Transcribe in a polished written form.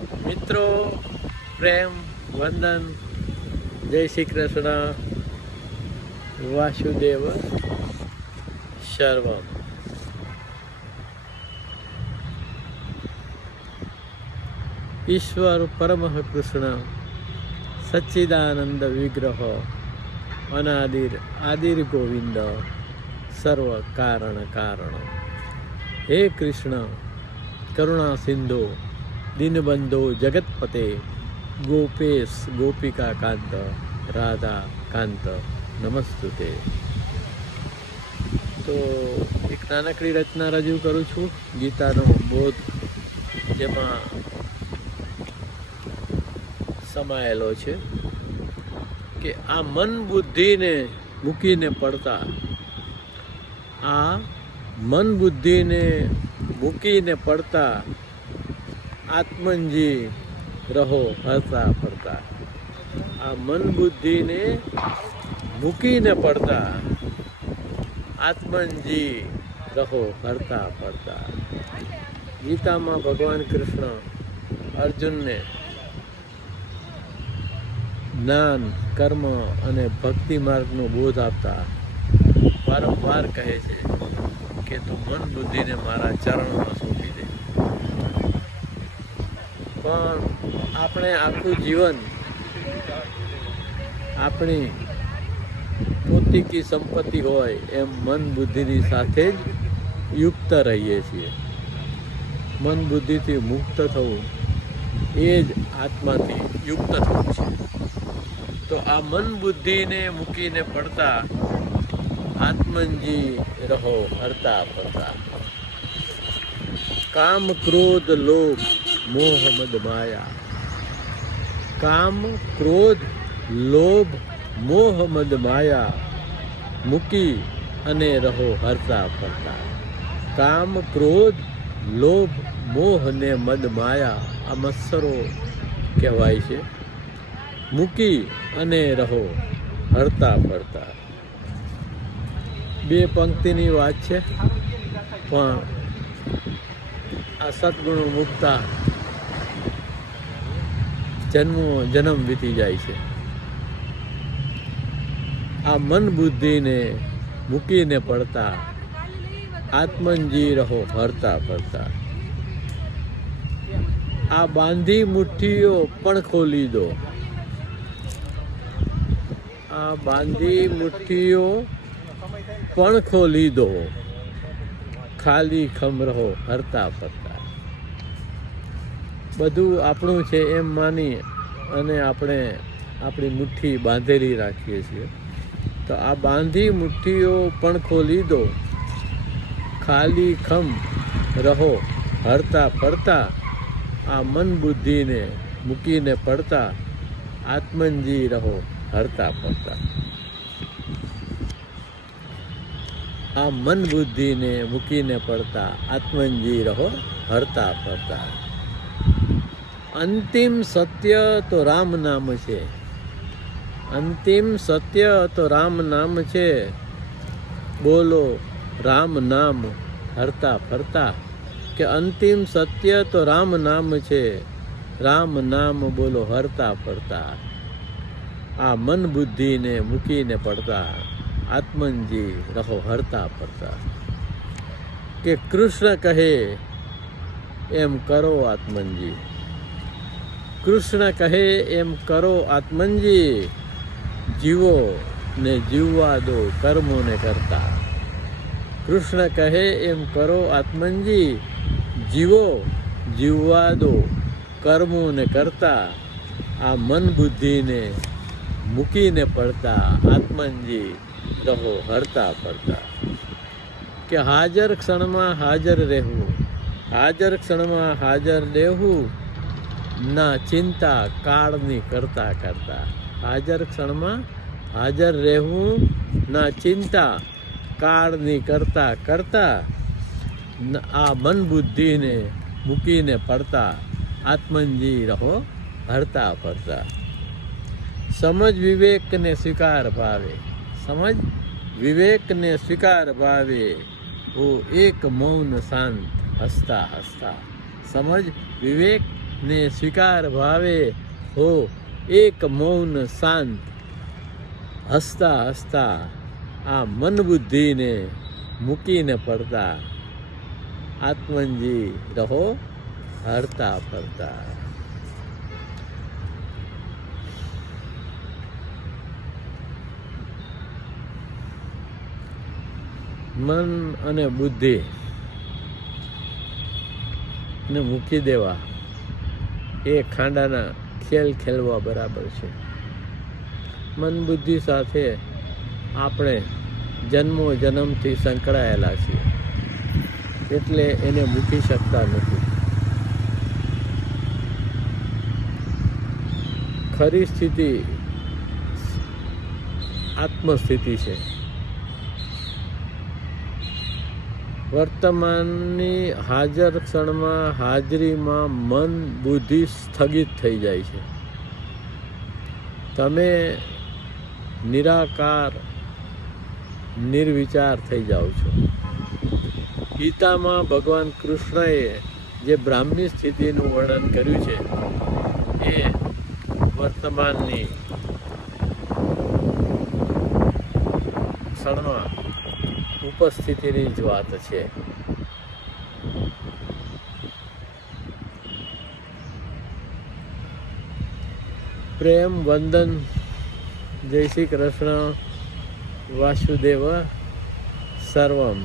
મિત્રો, પ્રેમ વંદન, જય શ્રી કૃષ્ણ, વાસુદેવ સર્વમ. ઈશ્વર પરમઃ કૃષ્ણ સચ્ચિદાનંદ વિગ્રહ અનાદિર આદિર ગોવિંદ સર્વ કારણ કારણ. હે કૃષ્ણ કરુણા સિંધુ દીનબંધો જગતપતે ગોપેશ ગોપિકા કાંત રાધા કાંત નમસ્તુતે. તો એક નાનકડી રચના રજૂ કરું છું, ગીતાનો બોધ જેમાં સમાયેલો છે કે આ મન બુદ્ધિને મૂકીને પડતા, આ મન બુદ્ધિને મૂકીને પડતા આત્મનજી રહો હરતા ફરતા. આ મન બુદ્ધિને મૂકીને પડતા આત્મનજી રહો હરતા ફરતા. ગીતામાં ભગવાન કૃષ્ણ અર્જુનને જ્ઞાન, કર્મ અને ભક્તિ માર્ગનો બોધ આપતા વારંવાર કહે છે કે તું મન બુદ્ધિને મારા ચરણમાં સોંપી દે. પણ આપણે આખું જીવન આપણી પોતીકી સંપત્તિ હોય એમ મન બુદ્ધિની સાથે જ યુક્ત રહીએ છીએ. મન બુદ્ધિથી મુક્ત થવું એ જ આત્માથી યુક્ત થવું છે. તો આ મન બુદ્ધિને મૂકીને પડતા આત્મનજી રહો હરતા ફરતા. કામ ક્રોધ લોભ મોહ મદ માયા. કામ ક્રોધ લોભ મોહ મદ માયા મૂકી અને રહો હરતા ફરતા. કામ ક્રોધ લોભ મોહ ને મદ માયા આ મત્સરો કહેવાય છે. મૂકી અને રહો હરતા ફરતા. બે પંક્તિની વાત છે, પણ આ સદગુણો મૂકતા જન્મ વીતી જાય છે. આ મન બુદ્ધિને મૂકીને પડતા આત્મનજી રહો હરતા ફરતા. આ બાંધી મુઠ્ઠીઓ પણ ખોલી દો. આ બાંધી મુઠ્ઠીઓ પણ ખોલી દો. ખાલી ખમ રહો હરતા ફરતા. બધું આપણું છે એમ માની અને આપણે આપણી મુઠ્ઠી બાંધેલી રાખીએ છીએ. તો આ બાંધી મુઠ્ઠીઓ પણ ખોલી દો. ખાલી ખમ રહો હરતા ફરતા. આ મન બુદ્ધિને મૂકીને પડતા આત્મનજી રહો હરતા ફરતા. આ મન બુદ્ધિને મૂકીને પડતા આત્મનજી રહો હરતા ફરતા. અંતિમ સત્ય તો રામ નામ છે. અંતિમ સત્ય તો રામ નામ છે. બોલો રામ નામ હરતા ફરતા. કે અંતિમ સત્ય તો રામ નામ છે. રામ નામ બોલો હરતા ફરતા. આ મન બુદ્ધિને મૂકીને પડતા આત્મનજી રહો હરતા ફરતા. કે કૃષ્ણ કહે એમ કરો આત્મનજી. કૃષ્ણ કહે એમ કરો આત્મનજી. જીવો ને જીવવા દો કર્મોને કરતા. કૃષ્ણ કહે એમ કરો આત્મનજી. જીવો જીવવા દો કર્મોને કરતા. આ મન બુદ્ધિને મૂકીને પડતા આત્મનજી રહો હરતા ફરતા. કે હાજર ક્ષણમાં હાજર રહેવું. હાજર ક્ષણમાં હાજર રહેવું. ના ચિંતા કાળની કરતા કરતા. હાજર ક્ષણમાં હાજર રહેવું. ના ચિંતા કાળની કરતા કરતા. આ મન બુદ્ધિને મૂકીને પડતા આત્મનજી રહો હરતા ફરતા. સમજ વિવેકને સ્વીકાર ભાવે. સમજ વિવેકને સ્વીકાર ભાવે. ઓ એક મૌન શાંત હસતા હસતા. સમજ વિવેક ને સ્વીકાર ભાવે હો એક મૌન શાંત, હસતા હસતા આ મન બુદ્ધિને મૂકીને પડતા, આત્મનજી રહો હરતા ફરતા. મન અને બુદ્ધિ ને મૂકી દેવા એ ખાંડાના ખેલ ખેલવા બરાબર છે. મન બુદ્ધિ સાથે આપણે જન્મો જન્મથી સંકળાયેલા છીએ, એટલે એને મૂકી શકતા નથી. ખરી સ્થિતિ આત્મસ્થિતિ છે. વર્તમાનની હાજર ક્ષણમાં હાજરીમાં મન બુદ્ધિ સ્થગિત થઈ જાય છે. તમે નિરાકાર નિર્વિચાર થઈ જાઓ છો. ગીતામાં ભગવાન કૃષ્ણએ જે બ્રાહ્મી સ્થિતિનું વર્ણન કર્યું છે એ વર્તમાનની ક્ષણમાં ઉપસ્થિતિની જ વાત છે. પ્રેમ વંદન. જય શ્રી કૃષ્ણ. વાસુદેવ સર્વમ.